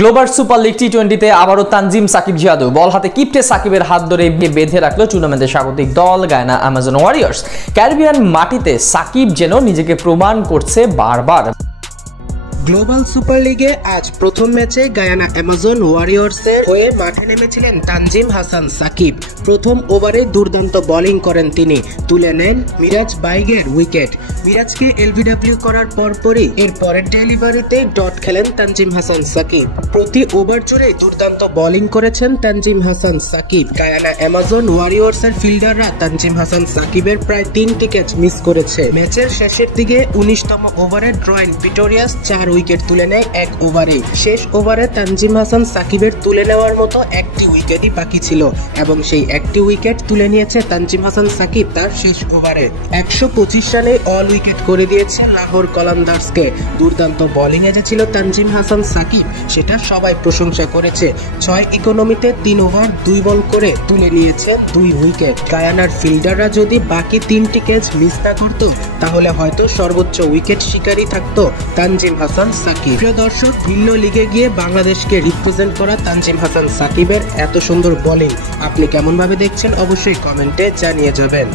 Global super league টি-20তে আবারও তানজিম সাকিব জিয়াদু বল হাতে কিপটে সাকিবের হাত ধরে বেঁধে রাখলো টুর্নামেন্টের স্বাগতিক দল গায়ানা অ্যামাজন ওয়ারিয়র্স। ক্যারিবিয়ান মাটিতে সাকিব যেন নিজেকে প্রমাণ করছে বারবার। গ্লোবাল সুপার লিগে আজ প্রথম ম্যাচে গায়ানা অ্যামাজন ওয়ারিয়র্সের হয়ে মাঠে নেমেছিলেন তানজিম হাসান সাকিব। প্রথম ওভারে দুর্দান্ত বোলিং করেন তিনি, তুলে নেন মিরাজ বাইগের উইকেট। মিরাজকে এলবিডব্লিউ করার পরপরই এর পরের ডেলিভারিতে ডট খেলেন তানজিম হাসান সাকিব। প্রতি ওভার জুড়ে দুর্দান্ত বোলিং করেছেন তানজিম হাসান সাকিব। গায়ানা অ্যামাজন ওয়ারিয়র্সের ফিল্ডাররা তানজিম হাসান সাকিবের প্রায় 3টি ক্যাচ মিস করেছে। ম্যাচের শেষের দিকে 19তম ওভারে ড্রয়েন পিটোরিয়াস 4 উইকেট তুলে নেয় 1 ওভারে। শেষ ওভারে তানজিম হাসান সাকিবের তুলে নেওয়ার মতো একটি উইকেটই বাকি ছিল এবং সেই একটি উইকেট তুলে নিয়েছে তানজিম হাসান সাকিব তার শেষ ওভারে। 125 রানে অল উইকেট করে দিয়েছে লাহোর কলান্দার্সকে। দুর্দান্ত বোলিং এ ছিল তানজিম হাসান সাকিব, সেটা সবাই প্রশংসা করেছে। 6 ইকোনমিতে 3 ওভার 2 বল করে তুলে নিয়েছেন 2 উইকেট। গায়ানার ফিল্ডাররা যদি বাকি 3টি ক্যাচ মিস না করত তাহলে হয়তো সর্বোচ্চ উইকেট শিকারী থাকতো তানজিম হাসান সাকিব। প্রিয় দর্শক, ভিন্ন লিগে গিয়ে বাংলাদেশকে রিপ্রেজেন্ট করা তানজিম হাসান সাকিবের এত সুন্দর বোলিং আপনি কেমন ভাবে দেখছেন অবশ্যই কমেন্টে জানিয়ে যাবেন।